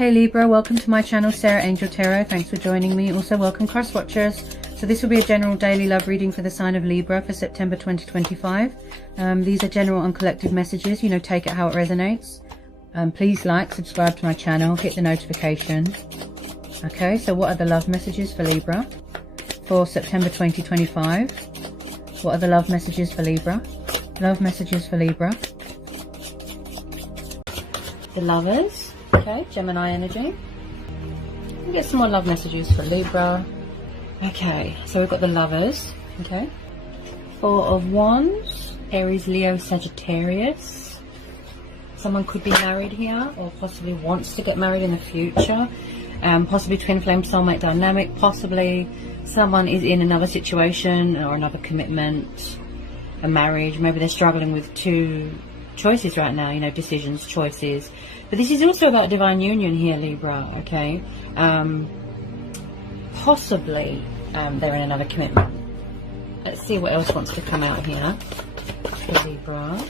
Hey Libra, welcome to my channel, Sarah Angel Tarot. Thanks for joining me. Also welcome cross watchers. So this will be a general daily love reading for the sign of Libra for September 2025. These are general and collective messages, you know, take it how it resonates. Please like, subscribe to my channel, hit the notification. Okay, so what are the love messages for Libra for September 2025? What are the love messages for Libra? Love messages for Libra. The Lovers. Okay, Gemini energy. We'll get some more love messages for Libra. Okay, so we've got the Lovers. Okay. Four of Wands. Aries, Leo, Sagittarius. Someone could be married here or possibly wants to get married in the future. Possibly twin flame soulmate dynamic. Possibly someone is in another situation or another commitment, a marriage. Maybe they're struggling with two choices right now, you know, decisions, choices. But this is also about divine union here, Libra, okay? Possibly they're in another commitment. Let's see what else wants to come out here for Libra.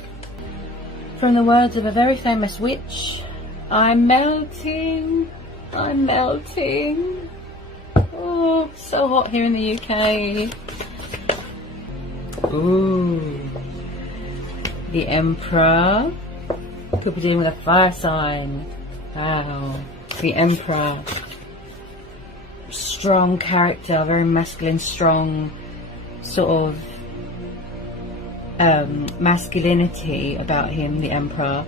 From the words of a very famous witch, I'm melting, I'm melting. Oh, so hot here in the UK. Ooh. The Emperor. Could be dealing with a fire sign. Wow. The Emperor. Strong character, very masculine, strong sort of masculinity about him, the Emperor.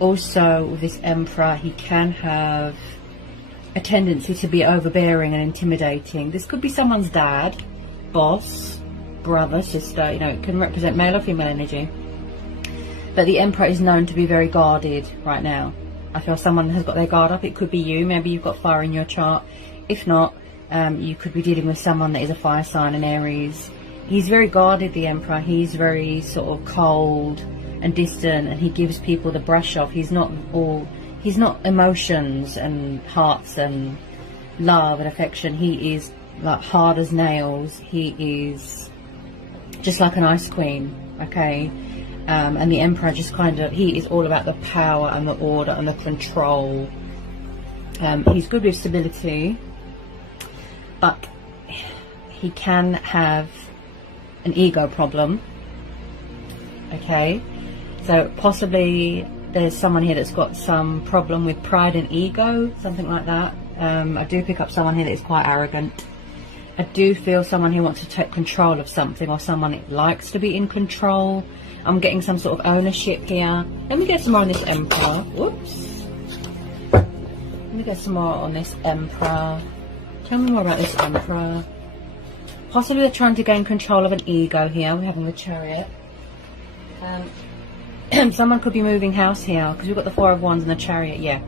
Also, with this Emperor, he can have a tendency to be overbearing and intimidating. This could be someone's dad, boss, brother, sister, you know, it can represent male or female energy. But the Emperor is known to be very guarded right now. I feel someone has got their guard up. It could be you. Maybe you've got fire in your chart. If not, you could be dealing with someone that is a fire sign, an Aries. He's very guarded, the Emperor. He's very sort of cold and distant, and he gives people the brush off. He's not emotions and hearts and love and affection. He is like hard as nails. He is just like an ice queen, okay? And the Emperor just kind of, he is all about the power and the order and the control. He's good with stability, but he can have an ego problem, okay? So possibly there's someone here that's got some problem with pride and ego, something like that. I do pick up someone here that is quite arrogant. I do feel someone who wants to take control of something, or someone that likes to be in control. I'm getting some sort of ownership here. Let me get some more on this Emperor. Whoops. Let me get some more on this Emperor. Tell me more about this Emperor. Possibly they're trying to gain control of an ego here. We're having the Chariot. Someone could be moving house here, because we've got the Four of Wands and the Chariot, yeah.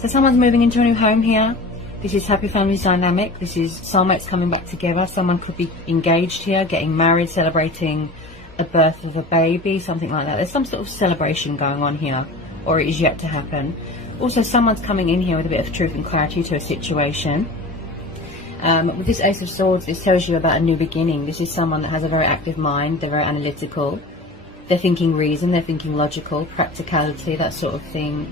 So someone's moving into a new home here. This is happy families dynamic. This is soulmates coming back together. Someone could be engaged here, getting married, celebrating a birth of a baby, something like that. There's some sort of celebration going on here, or it is yet to happen. Also, someone's coming in here with a bit of truth and clarity to a situation. With this Ace of Swords, this tells you about a new beginning. This is someone that has a very active mind. They're very analytical. They're thinking reason. They're thinking logical, practicality, that sort of thing.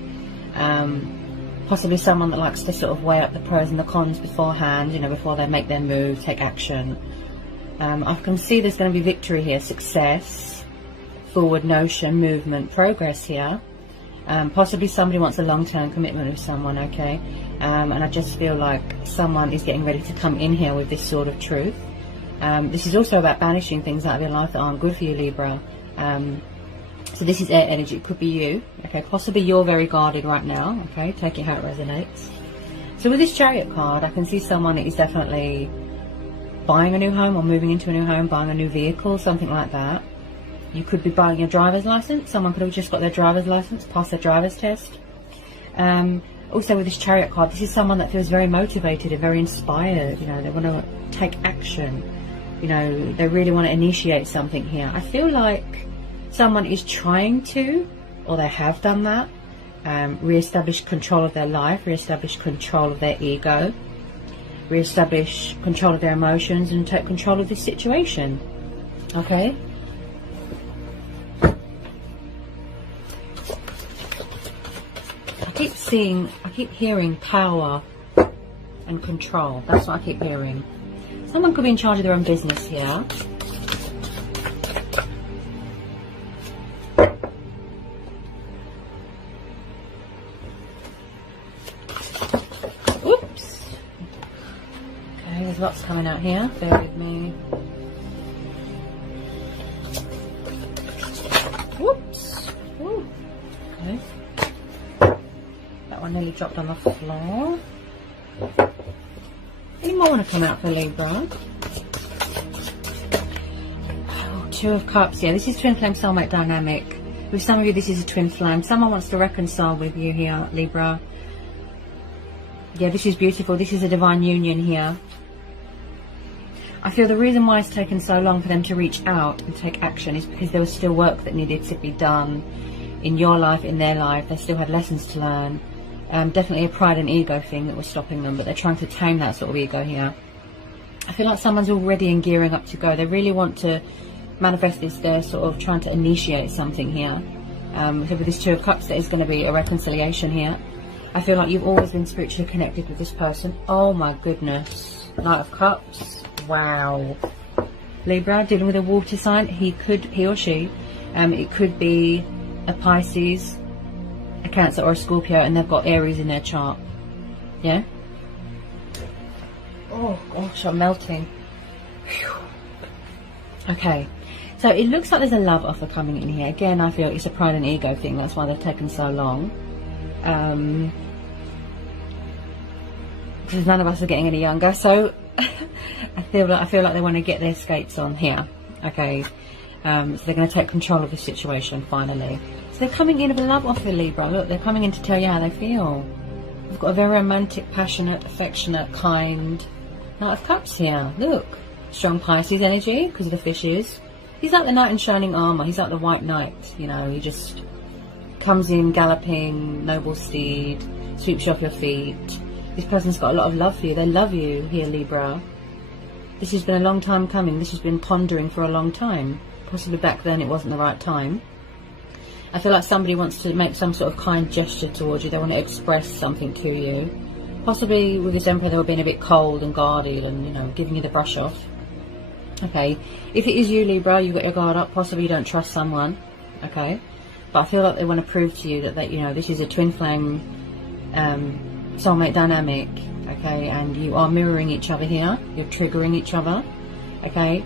Possibly someone that likes to sort of weigh up the pros and the cons beforehand, you know, before they make their move, take action. I can see there's going to be victory here, success, forward notion, movement, progress here. Possibly somebody wants a long-term commitment with someone, okay? And I just feel like someone is getting ready to come in here with this sort of truth. This is also about banishing things out of your life that aren't good for you, Libra. So this is air energy. It could be you, okay? Possibly you're very guarded right now, okay? Take it how it resonates. So with this Chariot card, I can see someone that is definitely buying a new home or moving into a new home, buying a new vehicle, something like that. You could be buying your driver's license. Someone could have just got their driver's license, passed their driver's test. Also with this Chariot card, this is someone that feels very motivated and very inspired. You know, they want to take action. You know, they really want to initiate something here. I feel like someone is trying to, or they have done that, re-establish control of their life, re-establish control of their ego, re-establish control of their emotions, and take control of this situation, okay? I keep hearing power and control. That's what I keep hearing. Someone could be in charge of their own business here. Oops. Okay, there's lots coming out here. Bear with me. Whoops. Ooh. Okay. That one nearly dropped on the floor. Any more want to come out for Libra? Oh, Two of Cups. Yeah, this is twin flame soulmate dynamic. With some of you, this is a twin flame. Someone wants to reconcile with you here, Libra. Yeah, this is beautiful. This is a divine union here. I feel the reason why it's taken so long for them to reach out and take action is because there was still work that needed to be done in your life, in their life. They still had lessons to learn. Definitely a pride and ego thing that was stopping them, but they're trying to tame that sort of ego here. I feel like someone's already in gearing up to go. They really want to manifest this. They're sort of trying to initiate something here. So with this Two of Cups, there is going to be a reconciliation here. I feel like you've always been spiritually connected with this person. Oh my goodness. Knight of Cups. Wow. Libra, dealing with a water sign. He or she, it could be a Pisces, a Cancer or a Scorpio, and they've got Aries in their chart. Yeah? Oh gosh, I'm melting. Whew. Okay, so it looks like there's a love offer coming in here. Again, I feel it's a pride and ego thing. That's why they've taken so long. Because none of us are getting any younger, so I feel like they want to get their skates on here. Okay, so they're going to take control of the situation finally. So they're coming in with a love offer, Libra. Look, they're coming in to tell you how they feel. We've got a very romantic, passionate, affectionate, kind Knight of Cups here. Look, strong Pisces energy because of the fishes. He's like the knight in shining armor. He's like the white knight. You know, he just comes in galloping, noble steed, sweeps you off your feet. This person's got a lot of love for you. They love you here, Libra. This has been a long time coming. This has been pondering for a long time. Possibly back then it wasn't the right time. I feel like somebody wants to make some sort of kind gesture towards you. They want to express something to you. Possibly with this Emperor, they were being a bit cold and guarded and, you know, giving you the brush off. Okay, if it is you, Libra, you've got your guard up. Possibly you don't trust someone. Okay, but I feel like they want to prove to you that you know, this is a twin flame soulmate dynamic. Okay, and you are mirroring each other here. You're triggering each other. Okay,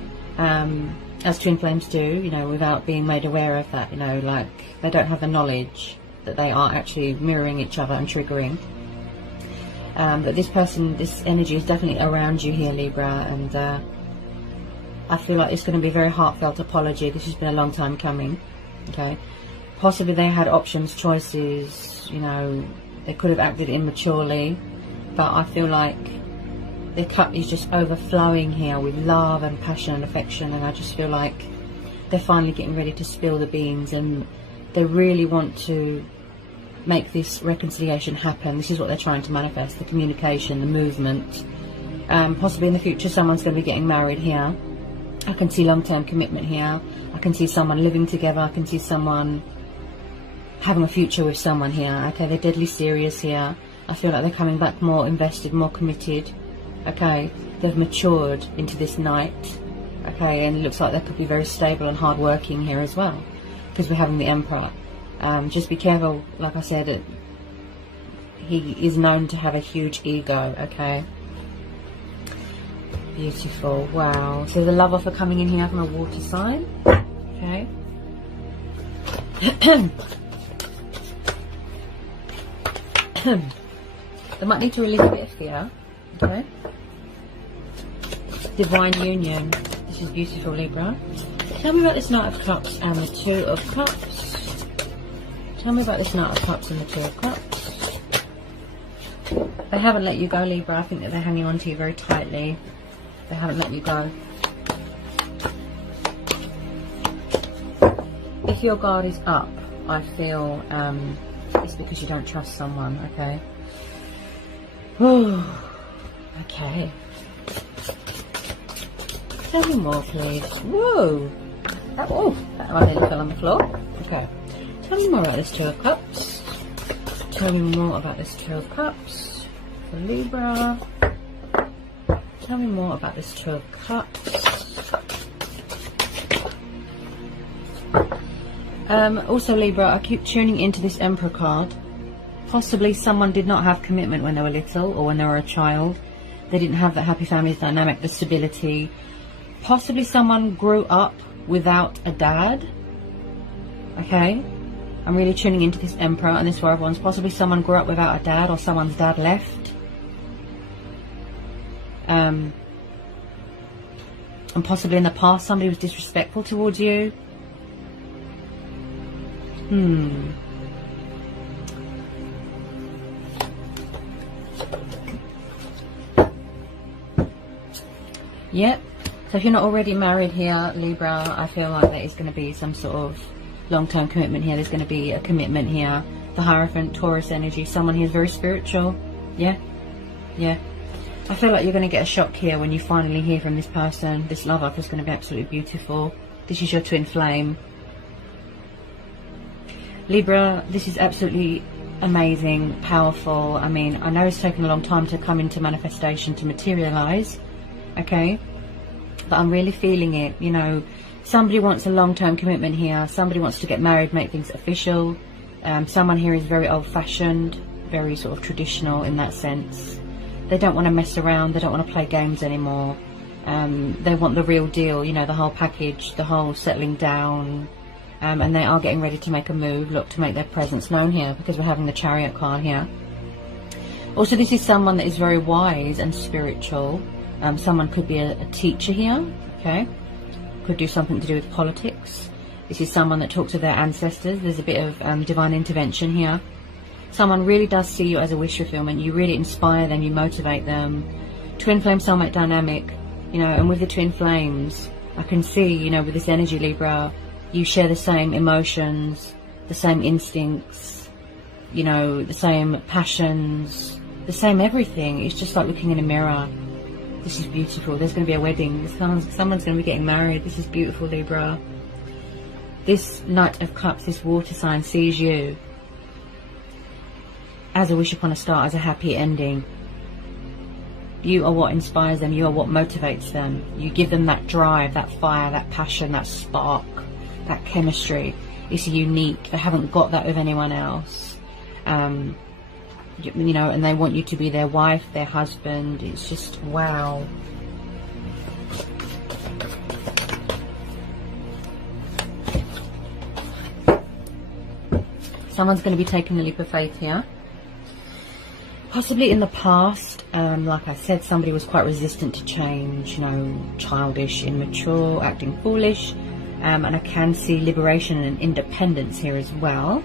as twin flames do, you know, without being made aware of that. You know, like they don't have the knowledge that they are actually mirroring each other and triggering. But this person, this energy is definitely around you here, Libra, and I feel like it's going to be a very heartfelt apology. This has been a long time coming. Okay, possibly they had options, choices. You know, they could have acted immaturely, but I feel like the cup is just overflowing here with love and passion and affection, and I just feel like they're finally getting ready to spill the beans, and they really want to make this reconciliation happen. This is what they're trying to manifest: the communication, the movement. Possibly in the future someone's going to be getting married here. I can see long-term commitment here. I can see someone living together. I can see someone having a future with someone here. Okay, they're deadly serious here. I feel like they're coming back more invested, more committed. Okay, they've matured into this night. Okay, and it looks like they could be very stable and hard-working here as well, because we're having the Emperor. Just be careful, like I said, he is known to have a huge ego. Okay, beautiful. Wow. So the love offer coming in here from a water sign. Okay. They might need to release a bit of fear. Okay. Divine union. This is beautiful, Libra. Tell me about this Knight of Cups and the Two of Cups. Tell me about this Knight of Cups and the Two of Cups. They haven't let you go, Libra. I think that they're hanging on to you very tightly. They haven't let you go. If your guard is up, I feel it's because you don't trust someone. Okay. Whew. Okay. Tell me more, please. Whoa. That one nearly fell on the floor. Okay. Tell me more about this Two of Cups. Tell me more about this Two of Cups for Libra. Tell me more about this Two of Cups. Also Libra, I keep tuning into this Emperor card. Possibly someone did not have commitment when they were little or when they were a child. They didn't have that happy family dynamic, the stability. Possibly someone grew up without a dad. Okay? I'm really tuning into this Emperor and this Four of Wands. Possibly someone grew up without a dad or someone's dad left. And possibly in the past somebody was disrespectful towards you. Yep. So if you're not already married here, Libra, I feel like there is going to be some sort of long-term commitment here. There's going to be a commitment here. The Hierophant, Taurus energy. Someone here is very spiritual. Yeah. Yeah. I feel like you're going to get a shock here when you finally hear from this person. This love life is going to be absolutely beautiful. This is your twin flame. Libra, this is absolutely amazing, powerful. I mean, I know it's taken a long time to come into manifestation, to materialize. Okay? But I'm really feeling it. You know, somebody wants a long-term commitment here. Somebody wants to get married, make things official. Someone here is very old-fashioned, very sort of traditional in that sense. They don't want to mess around. They don't want to play games anymore. They want the real deal, you know, the whole package, the whole settling down. And they are getting ready to make a move, look, to make their presence known here, because we're having the Chariot card here. Also, this is someone that is very wise and spiritual. Someone could be a teacher here, okay? Could do something to do with politics. This is someone that talks to their ancestors. There's a bit of divine intervention here. Someone really does see you as a wish fulfillment. You really inspire them, you motivate them. Twin flame soulmate dynamic, you know, and with the twin flames, I can see, you know, with this energy, Libra, you share the same emotions, the same instincts, you know, the same passions, the same everything. It's just like looking in a mirror. This is beautiful. There's going to be a wedding. Someone's going to be getting married. This is beautiful, Libra. This Knight of Cups, this water sign, sees you as a wish upon a star, as a happy ending. You are what inspires them. You are what motivates them. You give them that drive, that fire, that passion, that spark, that chemistry. It's unique. They haven't got that with anyone else. You know, and they want you to be their wife, their husband. It's just wow. Someone's going to be taking the leap of faith here. Possibly in the past, like I said, somebody was quite resistant to change, you know, childish, immature, acting foolish. And I can see liberation and independence here as well.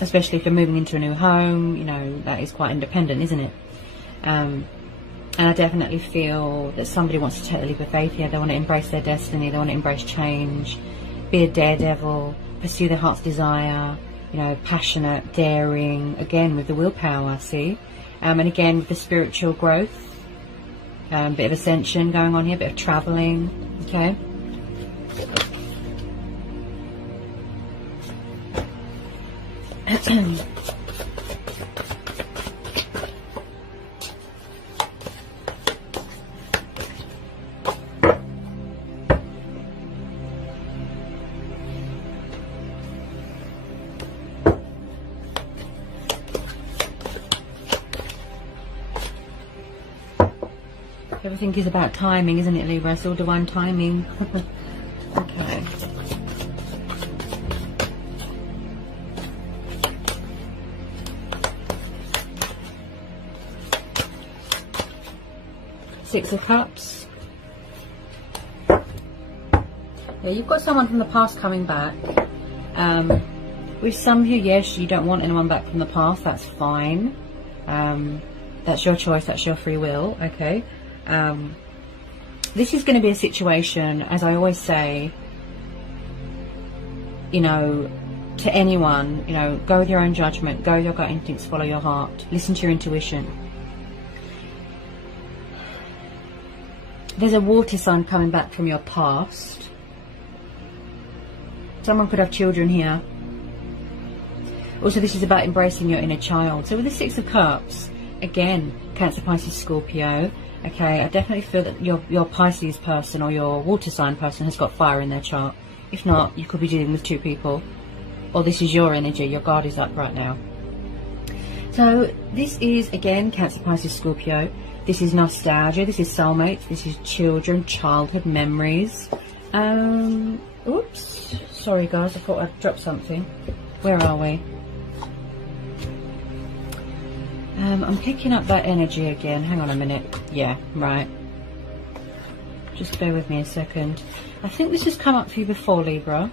Especially if you're moving into a new home, you know, that is quite independent, isn't it? And I definitely feel that somebody wants to take the leap of faith here. They want to embrace their destiny. They want to embrace change, be a daredevil, pursue their heart's desire, you know, passionate, daring, again with the willpower, see? And again with the spiritual growth, bit of ascension going on here, bit of traveling, okay? Everything is about timing, isn't it, Libra? It's all divine timing. Okay. Six of Cups. Yeah, you've got someone from the past coming back. With some of you, yes, you don't want anyone back from the past. That's fine. That's your choice. That's your free will. Okay. This is going to be a situation, as I always say, you know, to anyone, you know, go with your own judgment, go with your gut instincts, follow your heart, listen to your intuition. There's a water sign coming back from your past. Someone could have children here. Also, this is about embracing your inner child. So with the Six of Cups, again, Cancer, Pisces, Scorpio. Okay, I definitely feel that your Pisces person or your water sign person has got fire in their chart. If not, you could be dealing with two people. Or this is your energy, your guard is up right now. So this is, again, Cancer, Pisces, Scorpio. This is nostalgia, this is soulmates, this is children, childhood memories. Oops, sorry guys, I thought I'd dropped something. Where are we? I'm picking up that energy again. Hang on a minute. Yeah, right. Just bear with me a second. I think this has come up for you before, Libra.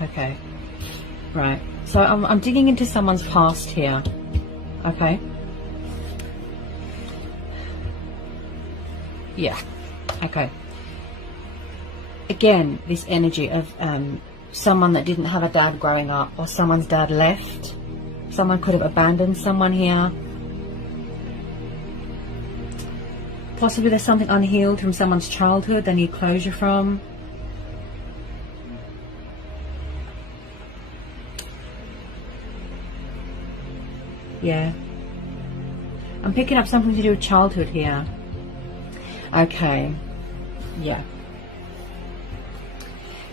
Okay. Right. So I'm digging into someone's past here. Okay. Yeah. Okay. Again, this energy of someone that didn't have a dad growing up, or someone's dad left. Someone could have abandoned someone here. Possibly there's something unhealed from someone's childhood they need closure from. Yeah. I'm picking up something to do with childhood here. Okay. Yeah.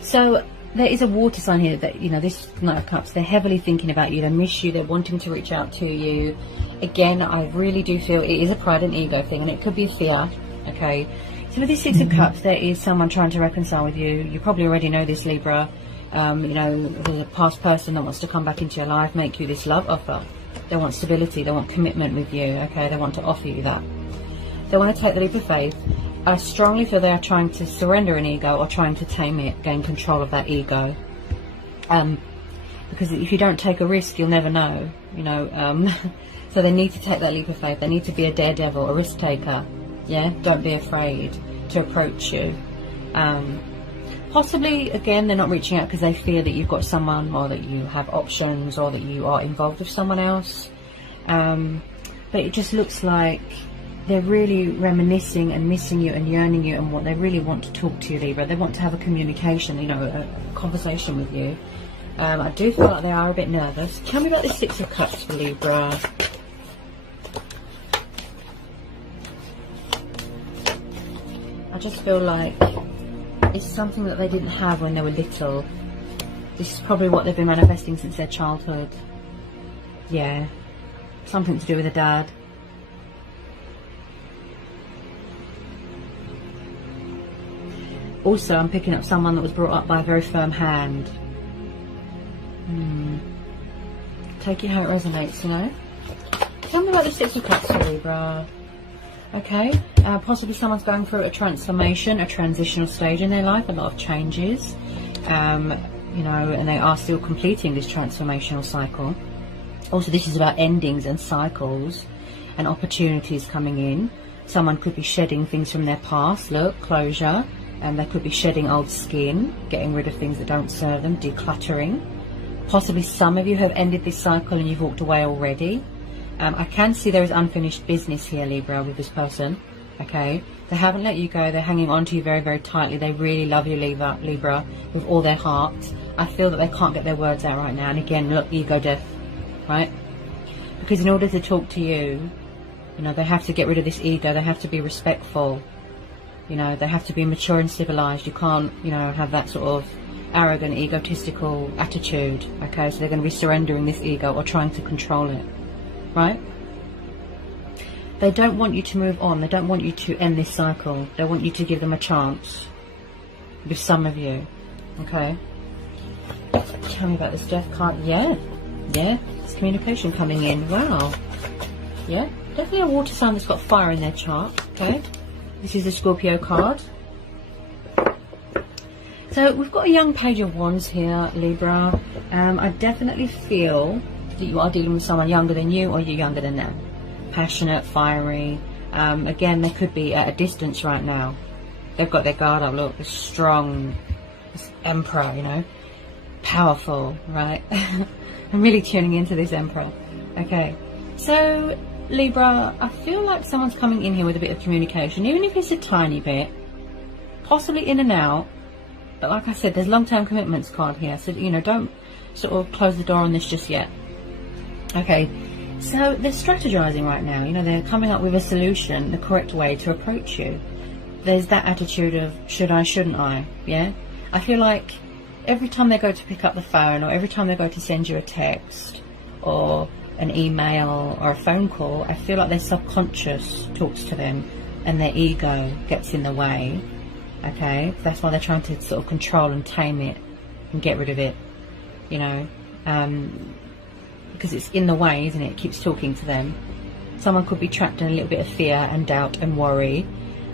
So there is a water sign here that, you know, this Knight of Cups, they're heavily thinking about you, they miss you, they're wanting to reach out to you. Again, I really do feel it is a pride and ego thing, and it could be a fear. Okay, so with this Six of Cups, there is someone trying to reconcile with you. You probably already know this, Libra. You know, there's a past person that wants to come back into your life, make you this love offer. They want stability, they want commitment with you. Okay, they want to offer you that. They want to take the leap of faith. I strongly feel they are trying to surrender an ego, or trying to tame it, gain control of that ego. Because if you don't take a risk, you'll never know, you know. So they need to take that leap of faith. They need to be a daredevil, a risk taker. Yeah, don't be afraid to approach you. Possibly, again, they're not reaching out because they fear that you've got someone, or that you have options, or that you are involved with someone else. But it just looks like they're really reminiscing and missing you and yearning you, and what they really want to talk to you, Libra. They want to have a communication, you know, a conversation with you. I do feel like they are a bit nervous. Tell me about the Six of Cups for Libra. I just feel like it's something that they didn't have when they were little. This is probably what they've been manifesting since their childhood. Yeah, something to do with a dad. Also, I'm picking up someone that was brought up by a very firm hand. Take it how it resonates, you know. Tell me about the Six of Cups for Libra. Okay, possibly someone's going through a transformation, a transitional stage in their life, a lot of changes, you know, and they are still completing this transformational cycle. Also, this is about endings and cycles and opportunities coming in. Someone could be shedding things from their past, look, closure, and they could be shedding old skin, getting rid of things that don't serve them, decluttering. Possibly some of you have ended this cycle and you've walked away already. I can see there is unfinished business here, Libra, with this person. Okay, they haven't let you go. They're hanging on to you very, very tightly. They really love you, Libra, with all their heart. I feel that they can't get their words out right now. And again, look, ego death, right? Because in order to talk to you, you know, they have to get rid of this ego. They have to be respectful. You know, they have to be mature and civilized. You can't, you know, have that sort of arrogant, egotistical attitude. Okay, so they're going to be surrendering this ego or trying to control it. Right? They don't want you to move on. They don't want you to end this cycle. They want you to give them a chance. With some of you. Okay? Tell me about this death card. Yeah. Yeah. It's communication coming in. Wow. Yeah. Definitely a water sign that's got fire in their chart. Okay? This is the Scorpio card. So we've got a young Page of Wands here, Libra. I definitely feel that you are dealing with someone younger than you, or you're younger than them. Passionate, fiery. Again, they could be at a distance right now. They've got their guard up. Look, this strong, this Emperor, you know, powerful, right? I'm really tuning into this Emperor. Okay, so Libra, I feel like someone's coming in here with a bit of communication, even if it's a tiny bit, possibly in and out. But like I said, there's long-term commitments card here, so you know, don't sort of close the door on this just yet. Okay, so they're strategizing right now. You know, they're coming up with a solution, the correct way to approach you. There's that attitude of should I, shouldn't I? Yeah, I feel like every time they go to pick up the phone, or every time they go to send you a text or an email or a phone call, I feel like their subconscious talks to them and their ego gets in the way. Okay, that's why they're trying to sort of control and tame it and get rid of it, you know, because it's in the way, isn't it? It keeps talking to them. Someone could be trapped in a little bit of fear and doubt and worry,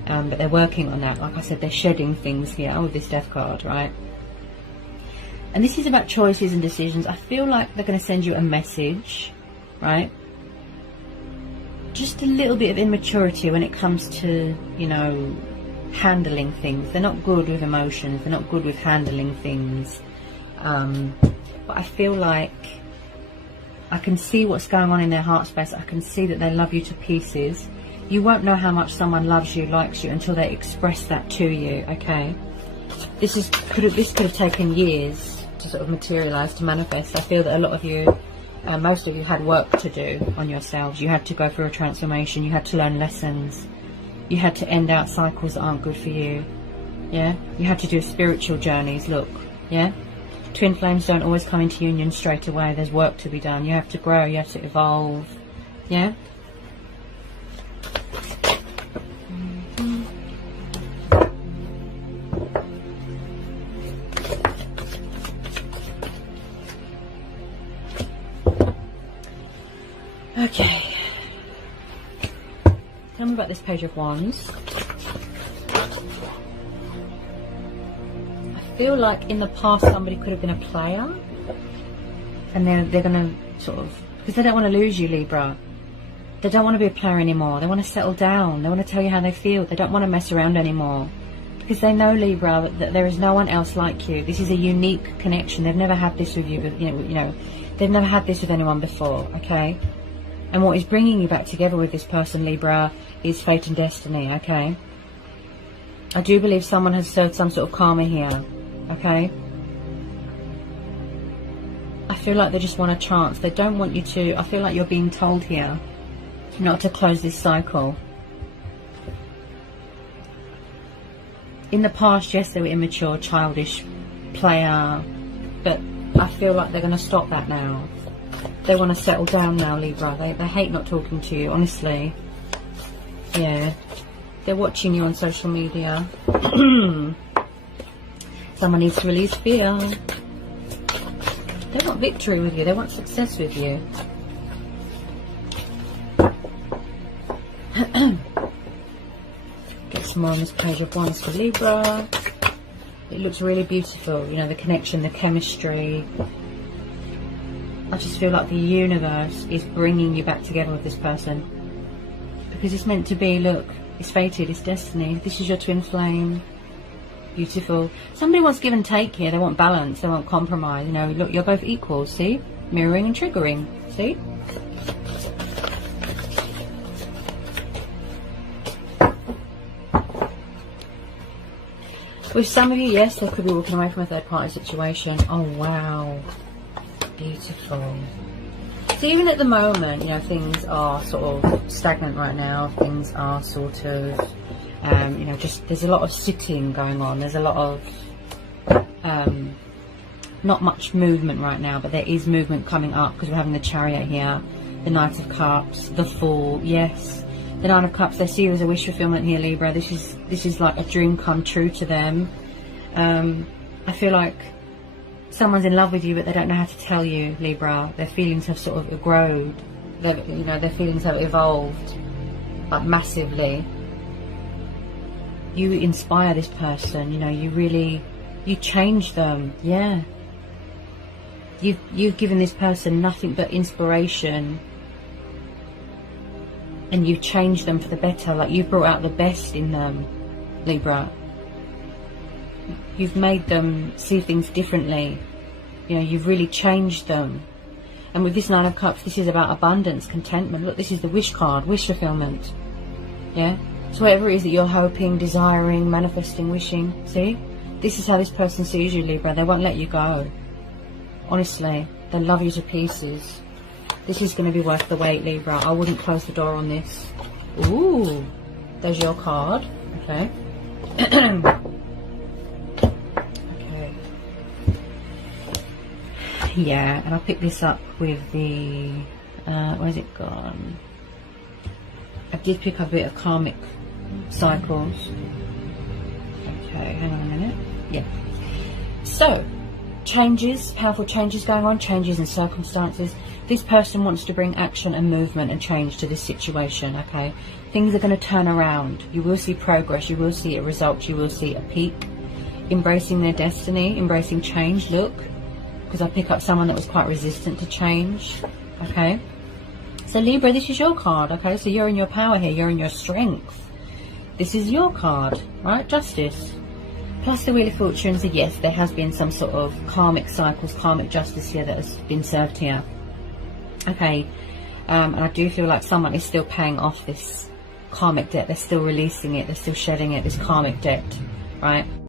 but they're working on that. Like I said, they're shedding things here with this death card, right? And this is about choices and decisions. I feel like they're going to send you a message, right? Just a little bit of immaturity when it comes to, you know, handling things. They're not good with emotions. They're not good with handling things. But I feel like I can see what's going on in their heart space. I can see that they love you to pieces. You won't know how much someone loves you, likes you, until they express that to you, okay? This could have taken years to sort of materialize, to manifest. I feel that a lot of you, most of you, had work to do on yourselves. You had to go through a transformation. You had to learn lessons. You had to end out cycles that aren't good for you. Yeah, you had to do spiritual journeys. Look, yeah, twin flames don't always come into union straight away. There's work to be done. You have to grow. You have to evolve. Yeah. Okay. Tell me about this Page of Wands. I feel like in the past somebody could have been a player, and they're going to sort of, because they don't want to lose you, Libra. They don't want to be a player anymore. They want to settle down. They want to tell you how they feel. They don't want to mess around anymore, because they know, Libra, that there is no one else like you. This is a unique connection. They've never had this with you, you know, they've never had this with anyone before, okay? And what is bringing you back together with this person, Libra, is fate and destiny, okay? I do believe someone has served some sort of karma here, okay? I feel like they just want a chance. They don't want you to, I feel like you're being told here not to close this cycle. In the past, yes, they were immature, childish, player, but I feel like they're going to stop that now. They want to settle down now, Libra. They hate not talking to you, honestly. Yeah. They're watching you on social media. Someone needs to release fear. They want victory with you. They want success with you. Get some more on this Page of Wands for Libra. It looks really beautiful. You know, the connection, the chemistry. I just feel like the universe is bringing you back together with this person, because it's meant to be. Look, it's fated, it's destiny. This is your twin flame. Beautiful. Somebody wants give and take here. They want balance. They want compromise. You know, look, you're both equals. See? Mirroring and triggering. See? With some of you, yes, they could be walking away from a third party situation. Oh, wow. Beautiful. So even at the moment, you know, things are sort of stagnant right now. Things are sort of, you know, just there's a lot of sitting going on. There's a lot of, not much movement right now, but there is movement coming up, because we're having the Chariot here, the Knight of Cups, the Fool. Yes, the Nine of Cups. They see you as a wish fulfillment here, Libra. This is like a dream come true to them. I feel like someone's in love with you, but they don't know how to tell you, Libra. Their feelings have sort of grown. You know, their feelings have evolved, like, massively. You inspire this person. You know, you change them. Yeah. You've given this person nothing but inspiration, and you've changed them for the better. Like, you've brought out the best in them, Libra. You've made them see things differently. You know, you've really changed them. And with this Nine of Cups, this is about abundance, contentment. Look, this is the wish card, wish fulfillment. Yeah? So whatever it is that you're hoping, desiring, manifesting, wishing, see? This is how this person sees you, Libra. They won't let you go. Honestly, they love you to pieces. This is going to be worth the wait, Libra. I wouldn't close the door on this. Ooh, there's your card. Okay. Okay. Yeah, and I'll pick this up with the... where's it gone? I did pick up a bit of karmic cycles. Okay, hang on a minute. Yeah. So, changes, powerful changes going on, changes in circumstances. This person wants to bring action and movement and change to this situation, okay? Things are going to turn around. You will see progress, you will see a result, you will see a peak. Embracing their destiny, embracing change, look. Because I pick up someone that was quite resistant to change, okay? So Libra, this is your card, okay? So you're in your power here, you're in your strength. This is your card, right? Justice. Plus the Wheel of Fortune, so yes, there has been some sort of karmic cycles, karmic justice here that has been served here. Okay, and I do feel like someone is still paying off this karmic debt. They're still releasing it, they're still shedding it, this karmic debt, right?